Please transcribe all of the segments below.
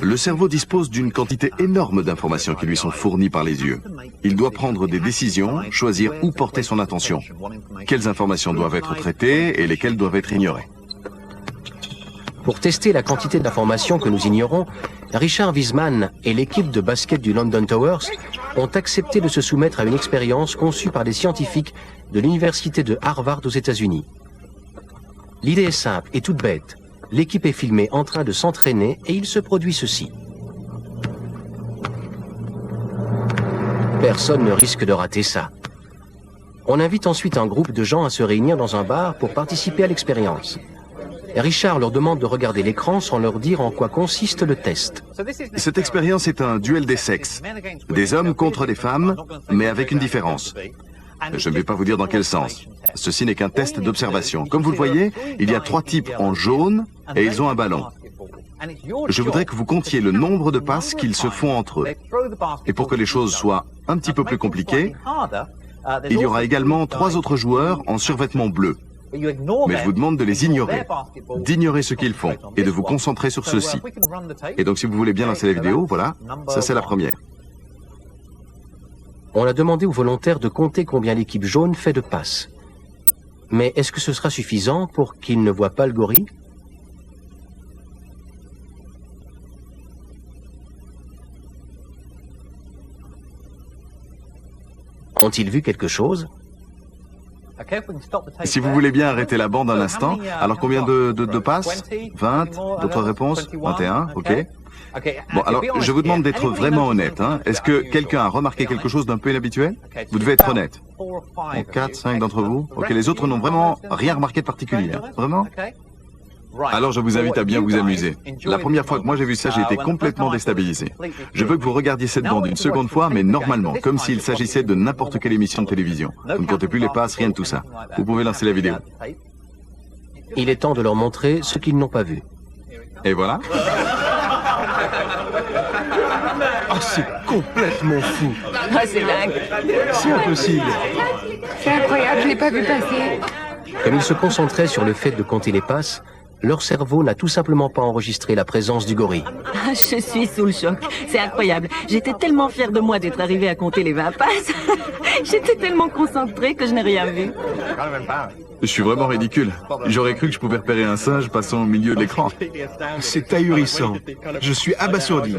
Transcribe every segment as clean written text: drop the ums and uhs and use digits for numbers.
Le cerveau dispose d'une quantité énorme d'informations qui lui sont fournies par les yeux. Il doit prendre des décisions, choisir où porter son attention. Quelles informations doivent être traitées et lesquelles doivent être ignorées. Pour tester la quantité d'informations que nous ignorons, Richard Wiseman et l'équipe de basket du London Towers ont accepté de se soumettre à une expérience conçue par des scientifiques de l'université de Harvard aux États-Unis. L'idée est simple et toute bête. L'équipe est filmée en train de s'entraîner et il se produit ceci. Personne ne risque de rater ça. On invite ensuite un groupe de gens à se réunir dans un bar pour participer à l'expérience. Richard leur demande de regarder l'écran sans leur dire en quoi consiste le test. Cette expérience est un duel des sexes. Des hommes contre des femmes, mais avec une différence. Je ne vais pas vous dire dans quel sens. Ceci n'est qu'un test d'observation. Comme vous le voyez, il y a 3 types en jaune et ils ont un ballon. Je voudrais que vous comptiez le nombre de passes qu'ils se font entre eux. Et pour que les choses soient un petit peu plus compliquées, il y aura également 3 autres joueurs en survêtement bleu. Mais je vous demande de les ignorer, d'ignorer ce qu'ils font et de vous concentrer sur ceci. Et donc si vous voulez bien lancer la vidéo, voilà, ça c'est la première. On a demandé aux volontaires de compter combien l'équipe jaune fait de passes. Mais est-ce que ce sera suffisant pour qu'ils ne voient pas le gorille? Ont-ils vu quelque chose? Si vous voulez bien arrêter la bande un instant, alors combien de passes? 20? D'autres réponses? 21? Ok. Bon, alors je vous demande d'être vraiment honnête. Hein. Est-ce que quelqu'un a remarqué quelque chose d'un peu inhabituel? Vous devez être honnête. Bon, 4, 5 d'entre vous. Ok, les autres n'ont vraiment rien remarqué de particulier. Hein. Vraiment? Alors je vous invite à bien vous amuser. La première fois que moi j'ai vu ça, j'ai été complètement déstabilisé. Je veux que vous regardiez cette bande une seconde fois, mais normalement, comme s'il s'agissait de n'importe quelle émission de télévision. Vous ne comptez plus les passes, rien de tout ça. Vous pouvez lancer la vidéo. Il est temps de leur montrer ce qu'ils n'ont pas vu. Et voilà. Oh, c'est complètement fou. Ah, c'est dingue. C'est impossible. C'est incroyable, je l'ai pas vu passer. Comme ils se concentraient sur le fait de compter les passes, leur cerveau n'a tout simplement pas enregistré la présence du gorille. Ah, je suis sous le choc. C'est incroyable. J'étais tellement fière de moi d'être arrivée à compter les 20 passes. J'étais tellement concentrée que je n'ai rien vu. Je suis vraiment ridicule. J'aurais cru que je pouvais repérer un singe passant au milieu de l'écran. C'est ahurissant. Je suis abasourdi.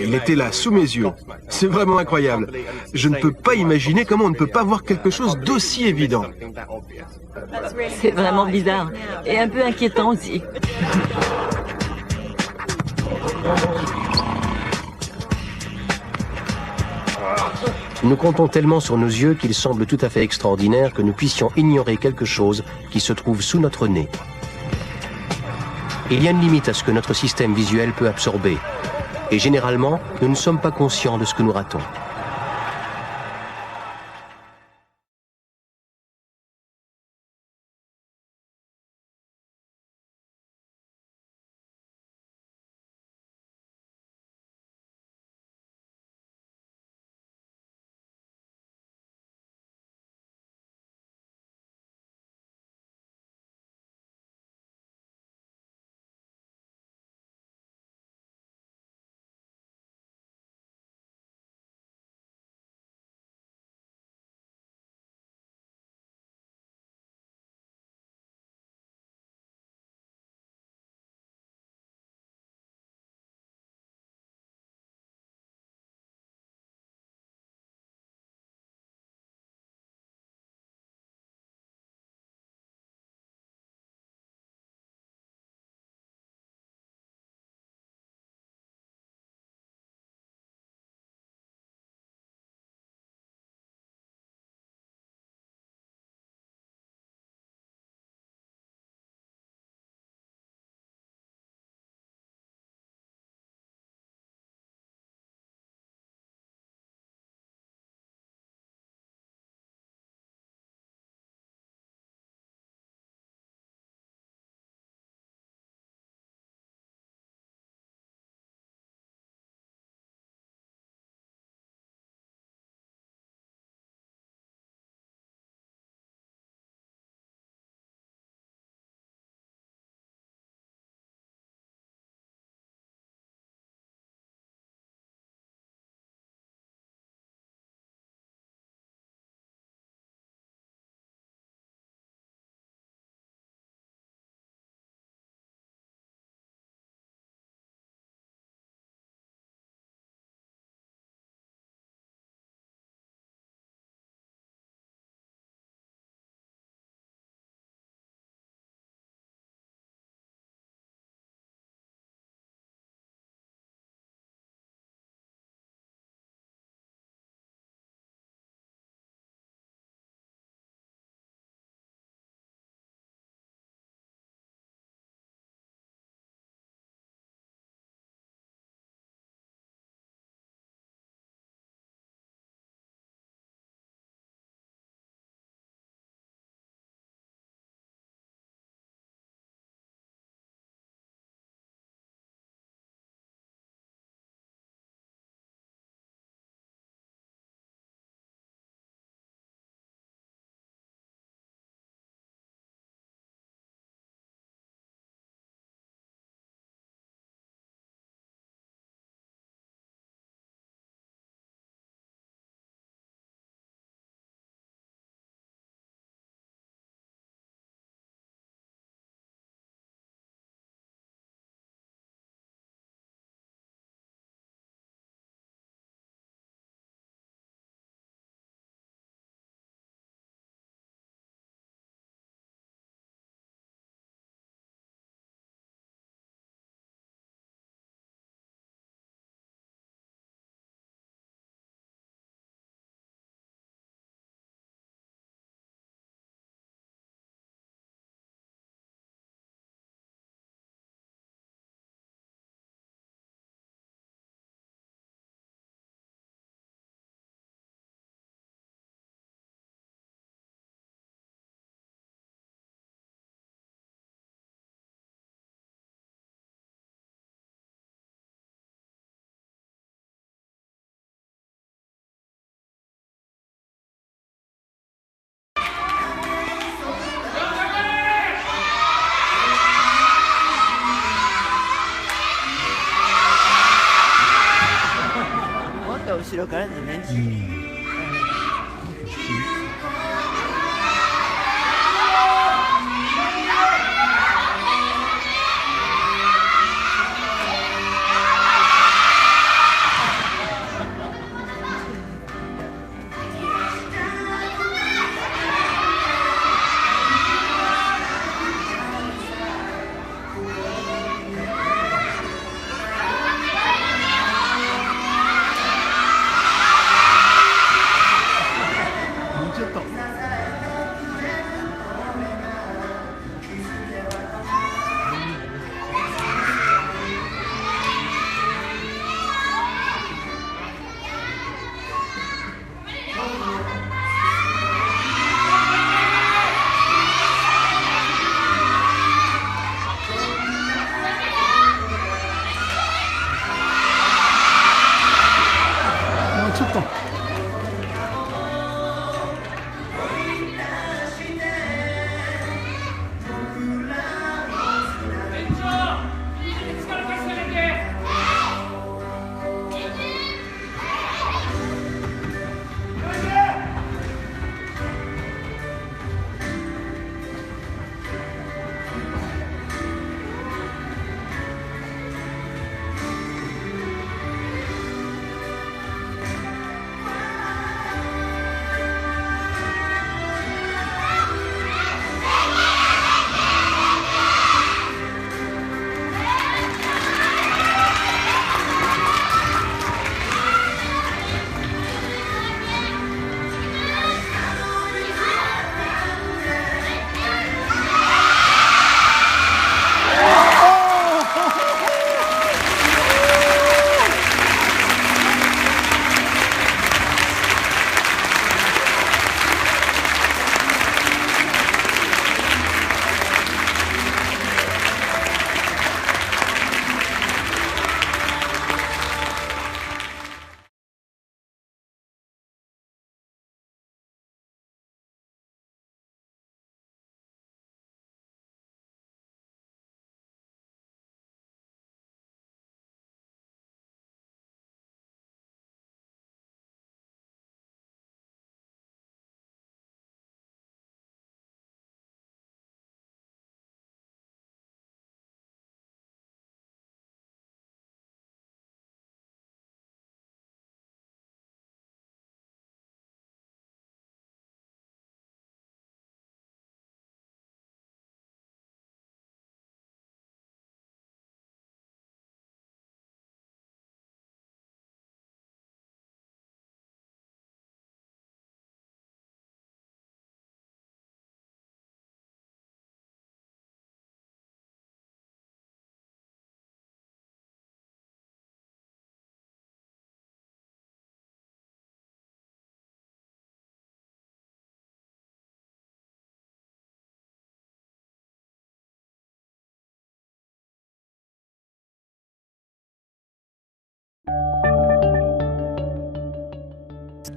Il était là, sous mes yeux. C'est vraiment incroyable. Je ne peux pas imaginer comment on ne peut pas voir quelque chose d'aussi évident. C'est vraiment bizarre. Et un peu inquiétant aussi. Nous comptons tellement sur nos yeux qu'il semble tout à fait extraordinaire que nous puissions ignorer quelque chose qui se trouve sous notre nez. Il y a une limite à ce que notre système visuel peut absorber. Et généralement, nous ne sommes pas conscients de ce que nous ratons.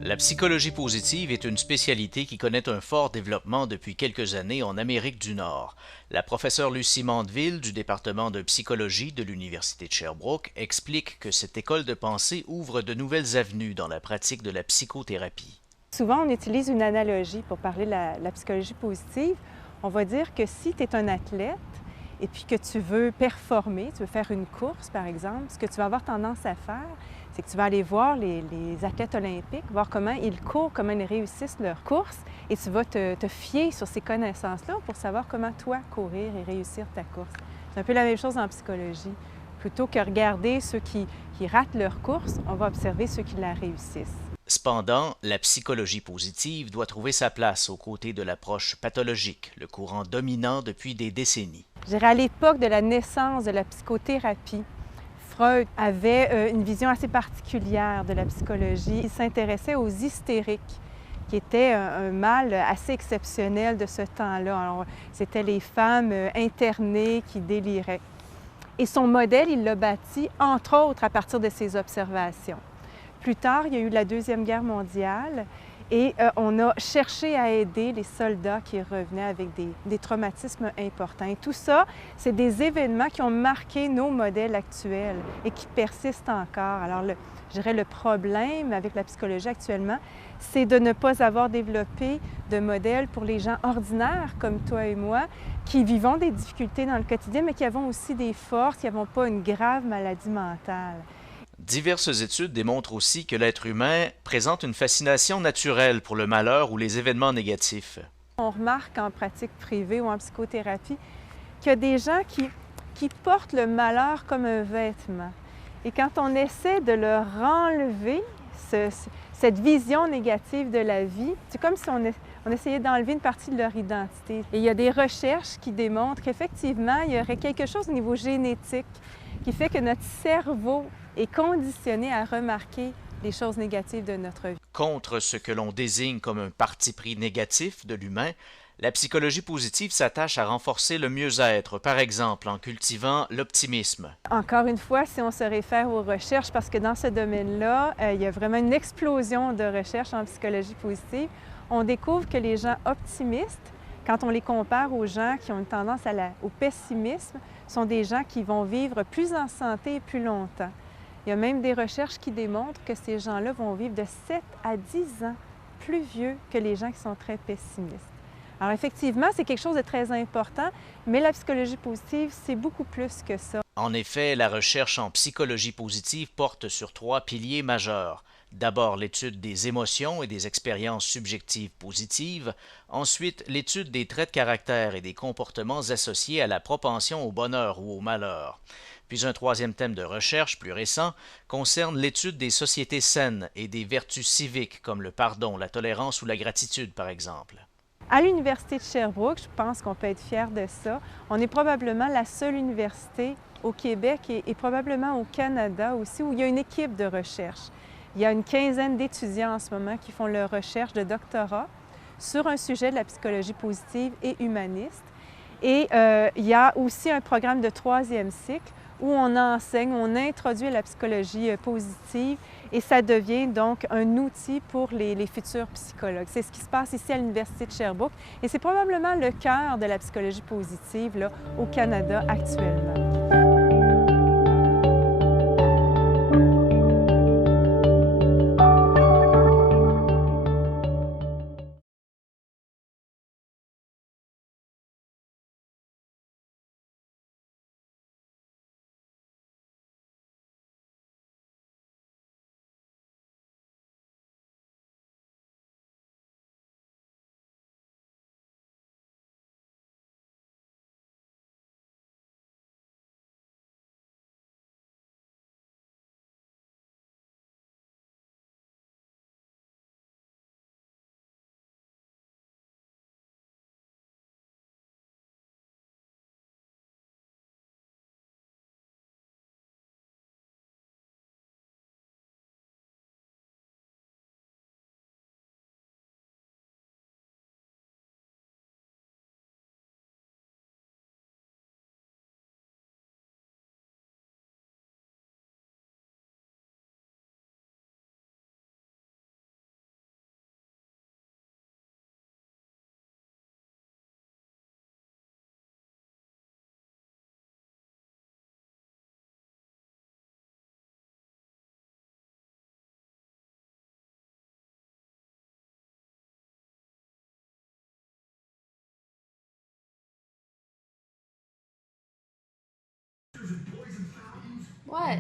La psychologie positive est une spécialité qui connaît un fort développement depuis quelques années en Amérique du Nord. La professeure Lucie Mandeville du département de psychologie de l'Université de Sherbrooke explique que cette école de pensée ouvre de nouvelles avenues dans la pratique de la psychothérapie. Souvent, on utilise une analogie pour parler de la psychologie positive. On va dire que si tu es un athlète et puis que tu veux performer, tu veux faire une course, par exemple, ce que tu vas avoir tendance à faire, c'est que tu vas aller voir les athlètes olympiques, voir comment ils courent, comment ils réussissent leur course, et tu vas te fier sur ces connaissances-là pour savoir comment, toi, courir et réussir ta course. C'est un peu la même chose en psychologie. Plutôt que regarder ceux qui ratent leur course, on va observer ceux qui la réussissent. Cependant, la psychologie positive doit trouver sa place aux côtés de l'approche pathologique, le courant dominant depuis des décennies. Je dirais à l'époque de la naissance de la psychothérapie, Freud avait une vision assez particulière de la psychologie. Il s'intéressait aux hystériques, qui était un mal assez exceptionnel de ce temps-là. Alors, c'était les femmes internées qui déliraient. Et son modèle, il l'a bâti, entre autres, à partir de ses observations. Plus tard, il y a eu la Deuxième Guerre mondiale Et on a cherché à aider les soldats qui revenaient avec des traumatismes importants. Et tout ça, c'est des événements qui ont marqué nos modèles actuels et qui persistent encore. Alors, je dirais le problème avec la psychologie actuellement, c'est de ne pas avoir développé de modèles pour les gens ordinaires comme toi et moi, qui vivons des difficultés dans le quotidien, mais qui avons aussi des forces, qui n'avons pas une grave maladie mentale. Diverses études démontrent aussi que l'être humain présente une fascination naturelle pour le malheur ou les événements négatifs. On remarque en pratique privée ou en psychothérapie qu'il y a des gens qui portent le malheur comme un vêtement. Et quand on essaie de leur enlever cette vision négative de la vie, c'est comme si on essayait d'enlever une partie de leur identité. Et il y a des recherches qui démontrent qu'effectivement, il y aurait quelque chose au niveau génétique qui fait que notre cerveau est conditionné à remarquer les choses négatives de notre vie. Contre ce que l'on désigne comme un parti pris négatif de l'humain, la psychologie positive s'attache à renforcer le mieux-être, par exemple en cultivant l'optimisme. Encore une fois, si on se réfère aux recherches, parce que dans ce domaine-là, il y a vraiment une explosion de recherches en psychologie positive, on découvre que les gens optimistes, quand on les compare aux gens qui ont une tendance au pessimisme, sont des gens qui vont vivre plus en santé et plus longtemps. Il y a même des recherches qui démontrent que ces gens-là vont vivre de 7 à 10 ans plus vieux que les gens qui sont très pessimistes. Alors effectivement, c'est quelque chose de très important, mais la psychologie positive, c'est beaucoup plus que ça. En effet, la recherche en psychologie positive porte sur 3 piliers majeurs. D'abord, l'étude des émotions et des expériences subjectives positives. Ensuite, l'étude des traits de caractère et des comportements associés à la propension au bonheur ou au malheur. Puis un troisième thème de recherche, plus récent, concerne l'étude des sociétés saines et des vertus civiques comme le pardon, la tolérance ou la gratitude, par exemple. À l'Université de Sherbrooke, je pense qu'on peut être fier de ça. On est probablement la seule université au Québec et probablement au Canada aussi où il y a une équipe de recherche. Il y a une quinzaine d'étudiants en ce moment qui font leur recherche de doctorat sur un sujet de la psychologie positive et humaniste. Et il y a aussi un programme de 3e cycle où on enseigne, on introduit la psychologie positive et ça devient donc un outil pour les futurs psychologues. C'est ce qui se passe ici à l'Université de Sherbrooke et c'est probablement le cœur de la psychologie positive là, au Canada actuellement. What?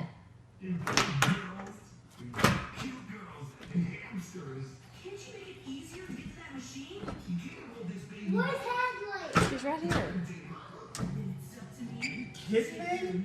She's right here. Kidney?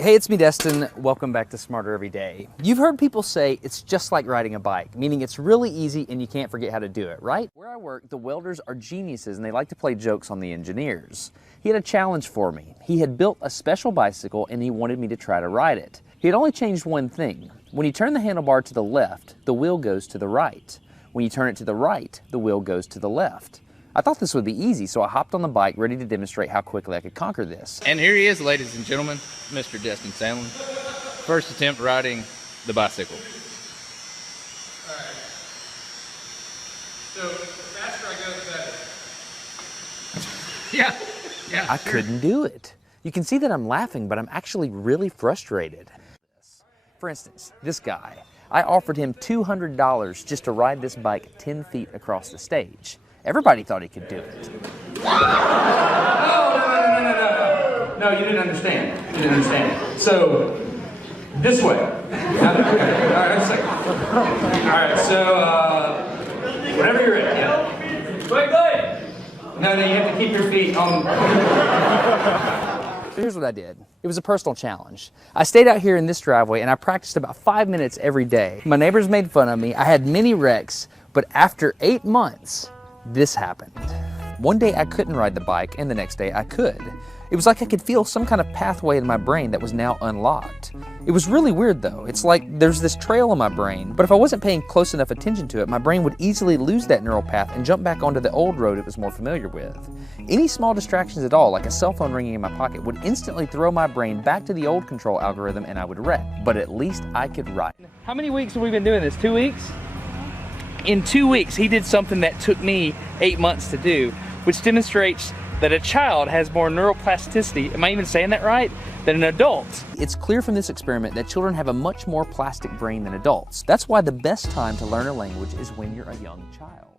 Hey, it's me, Destin. Welcome back to Smarter Every Day. You've heard people say it's just like riding a bike, meaning it's really easy and you can't forget how to do it, right? Where I work, the welders are geniuses and they like to play jokes on the engineers. He had a challenge for me. He had built a special bicycle and he wanted me to try to ride it. He had only changed one thing. When you turn the handlebar to the left, the wheel goes to the right. When you turn it to the right, the wheel goes to the left. I thought this would be easy, so I hopped on the bike ready to demonstrate how quickly I could conquer this. And here he is, ladies and gentlemen, Mr. Destin Sandlin. First attempt riding the bicycle. All right. So the faster I go, the better. Yeah. I couldn't do it. You can see that I'm laughing, but I'm actually really frustrated. For instance, this guy. I offered him $200 just to ride this bike 10 feet across the stage. Everybody thought he could do it. No, you didn't understand. You didn't understand. So, this way. Okay, all right, a second. All right, so, whenever you're ready. Yeah. Wait. No, you have to keep your feet on. So here's what I did. It was a personal challenge. I stayed out here in this driveway and I practiced about 5 minutes every day. My neighbors made fun of me. I had many wrecks, but after 8 months, this happened. One day I couldn't ride the bike and the next day I could. It was like I could feel some kind of pathway in my brain that was now unlocked. It was really weird though. It's like there's this trail in my brain, but if I wasn't paying close enough attention to it, my brain would easily lose that neural path and jump back onto the old road it was more familiar with. Any small distractions at all, like a cell phone ringing in my pocket, would instantly throw my brain back to the old control algorithm and I would wreck. But at least I could ride. How many weeks have we been doing this? 2 weeks? In 2 weeks, he did something that took me 8 months to do, which demonstrates that a child has more neuroplasticity, am I even saying that right, than an adult. It's clear from this experiment that children have a much more plastic brain than adults. That's why the best time to learn a language is when you're a young child.